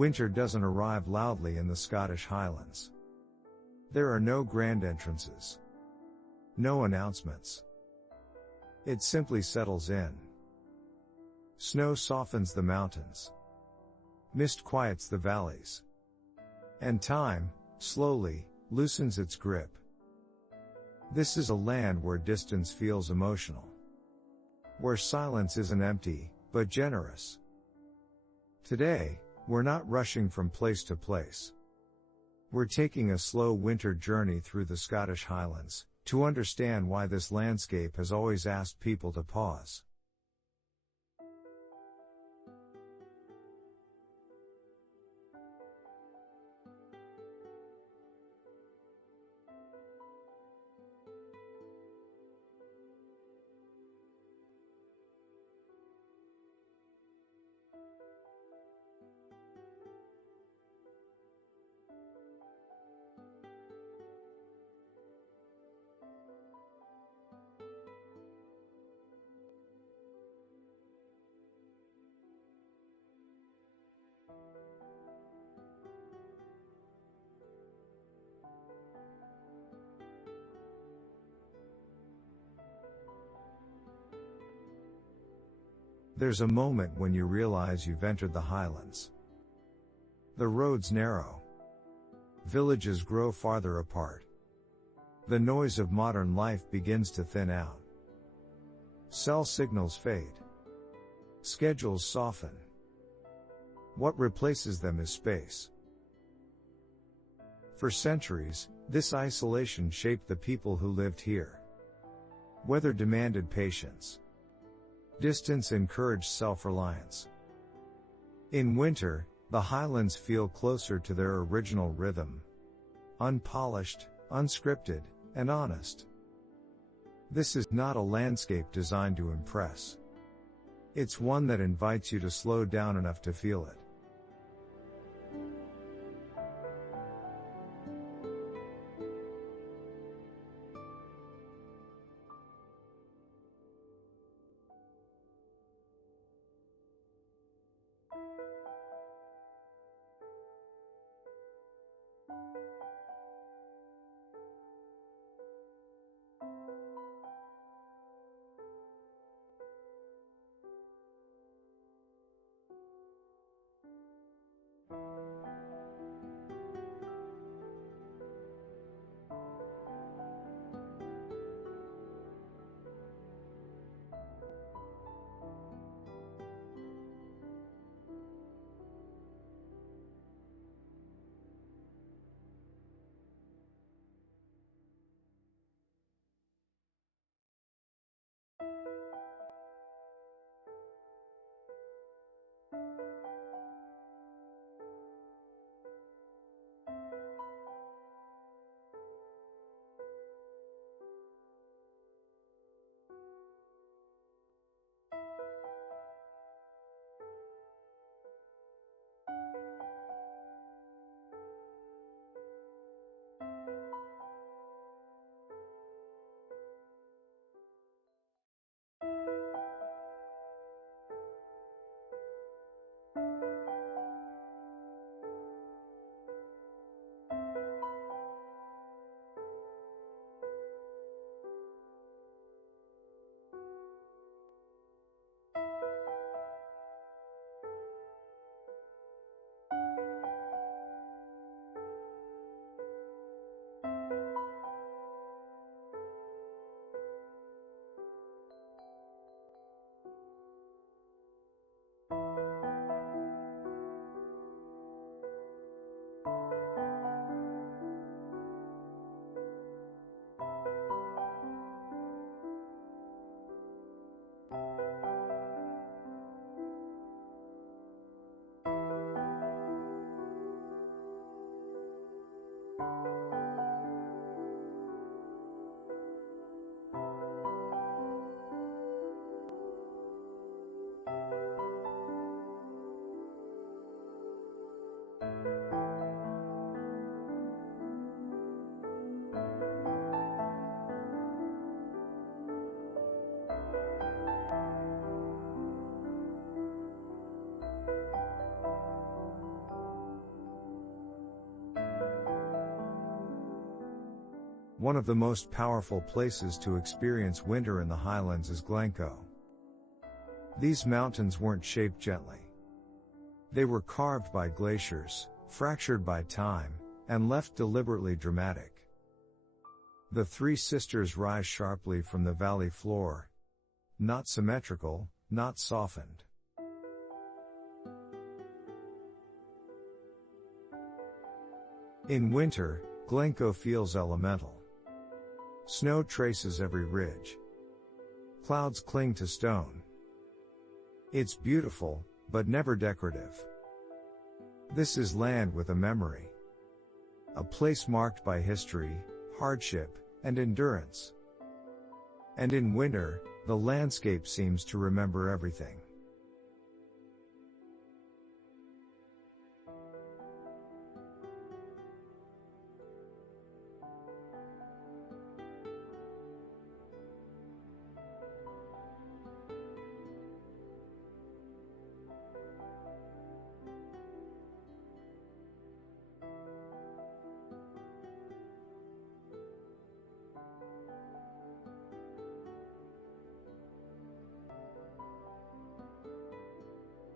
Winter doesn't arrive loudly in the Scottish Highlands. There are no grand entrances. No announcements. It simply settles in. Snow softens the mountains. Mist quiets the valleys. And time, slowly, loosens its grip. This is a land where distance feels emotional. Where silence isn't empty, but generous. Today, we're not rushing from place to place. We're taking a slow winter journey through the Scottish Highlands, to understand why this landscape has always asked people to pause. There's a moment when you realize you've entered the Highlands. The roads narrow. Villages grow farther apart. The noise of modern life begins to thin out. Cell signals fade. Schedules soften. What replaces them is space. For centuries, this isolation shaped the people who lived here. Weather demanded patience. Distance encouraged self-reliance. In winter, the Highlands feel closer to their original rhythm. Unpolished, unscripted, and honest. This is not a landscape designed to impress. It's one that invites you to slow down enough to feel it. One of the most powerful places to experience winter in the Highlands is Glencoe. These mountains weren't shaped gently. They were carved by glaciers, fractured by time, and left deliberately dramatic. The Three Sisters rise sharply from the valley floor. Not symmetrical, not softened. In winter, Glencoe feels elemental. Snow traces every ridge. Clouds cling to stone. It's beautiful, but never decorative. This is land with a memory. A place marked by history, hardship, and endurance. And in winter, the landscape seems to remember everything.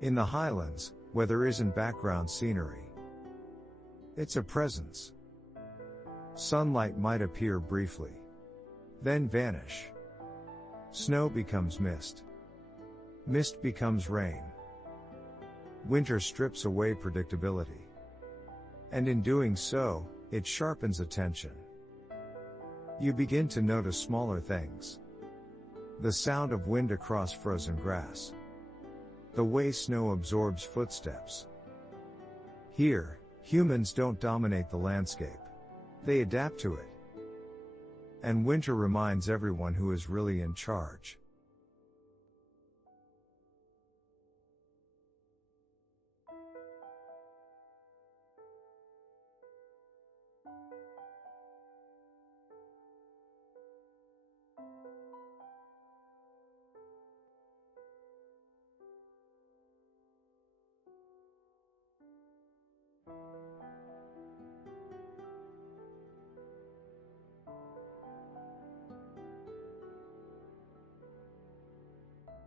In the Highlands, weather isn't background scenery. It's a presence. Sunlight might appear briefly, then vanish. Snow becomes mist. Mist becomes rain. Winter strips away predictability. And in doing so, it sharpens attention. You begin to notice smaller things. The sound of wind across frozen grass. The way snow absorbs footsteps. Here, humans don't dominate the landscape. They adapt to it. And winter reminds everyone who is really in charge.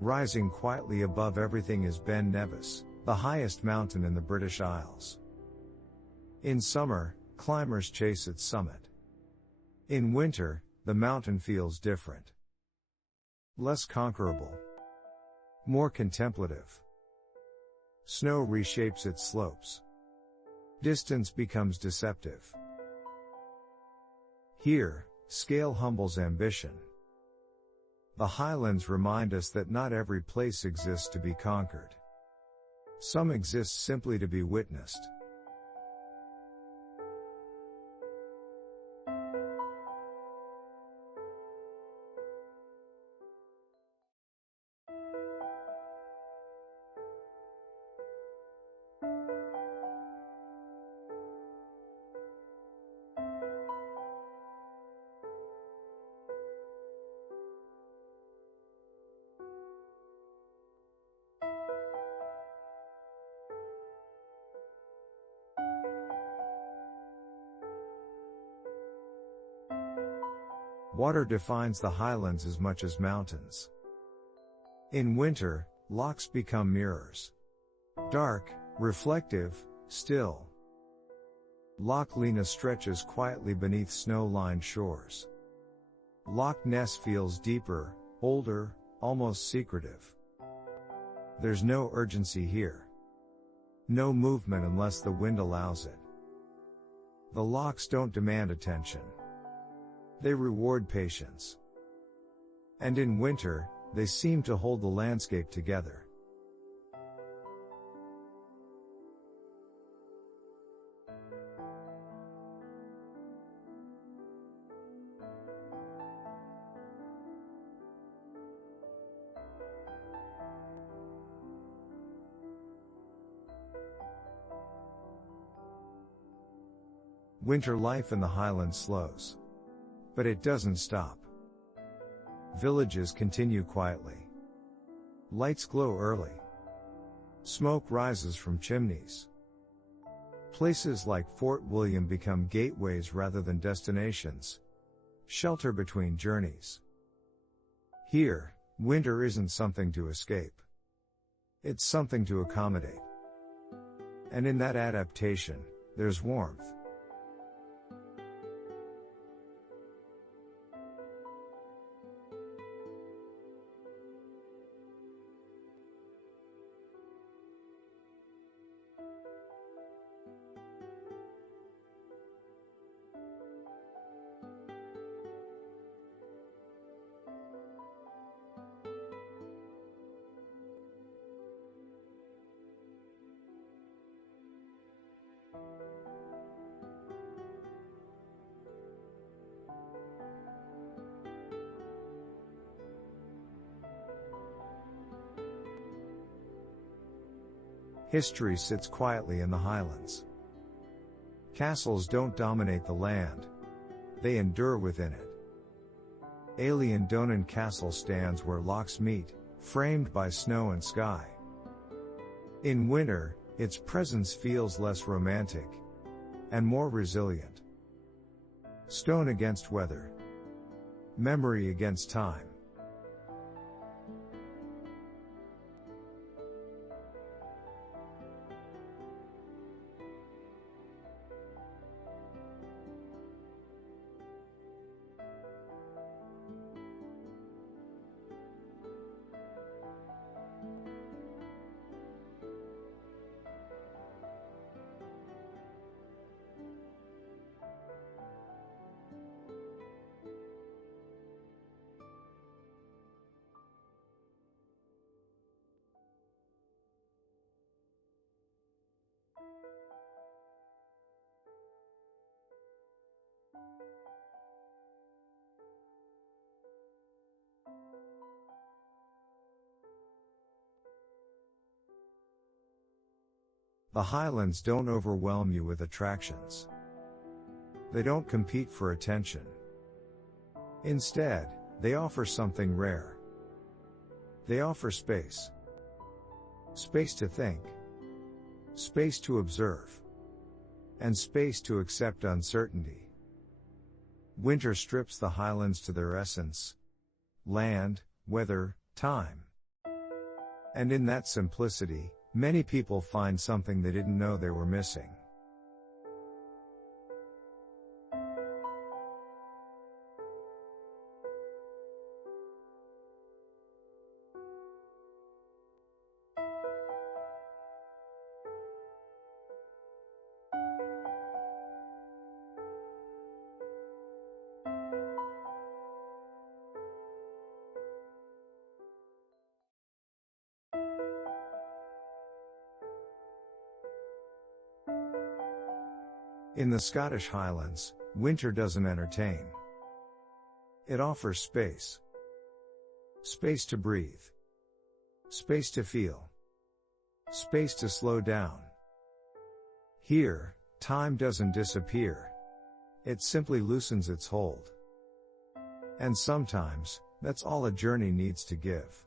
Rising quietly above everything is Ben Nevis, the highest mountain in the British Isles. In summer, climbers chase its summit. In winter, the mountain feels different. Less conquerable. More contemplative. Snow reshapes its slopes. Distance becomes deceptive. Here, scale humbles ambition. The Highlands remind us that not every place exists to be conquered. Some exist simply to be witnessed. Water defines the Highlands as much as mountains. In winter, lochs become mirrors. Dark, reflective, still. Loch Ness stretches quietly beneath snow-lined shores. Loch Ness feels deeper, older, almost secretive. There's no urgency here. No movement unless the wind allows it. The lochs don't demand attention. They reward patience. And in winter, they seem to hold the landscape together. Winter life in the Highlands slows. But it doesn't stop. Villages continue quietly. Lights glow early. Smoke rises from chimneys. Places like Fort William become gateways rather than destinations. Shelter between journeys. Here, winter isn't something to escape. It's something to accommodate. And in that adaptation, there's warmth. History sits quietly in the Highlands. Castles don't dominate the land. They endure within it. Alien Donan Castle stands where lochs meet, framed by snow and sky. In winter, its presence feels less romantic and more resilient. Stone against weather. Memory against time. The Highlands don't overwhelm you with attractions. They don't compete for attention. Instead, they offer something rare. They offer space. Space to think. Space to observe. And space to accept uncertainty. Winter strips the Highlands to their essence. Land, weather, time. And in that simplicity, many people find something they didn't know they were missing. In the Scottish Highlands, winter doesn't entertain. It offers space. Space to breathe. Space to feel. Space to slow down. Here, time doesn't disappear. It simply loosens its hold. And sometimes, that's all a journey needs to give.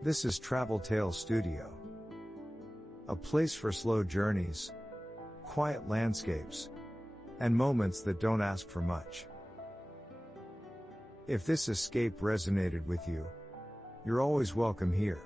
This is Travel Tales Studio. A place for slow journeys, quiet landscapes, and moments that don't ask for much. If this escape resonated with you, you're always welcome here.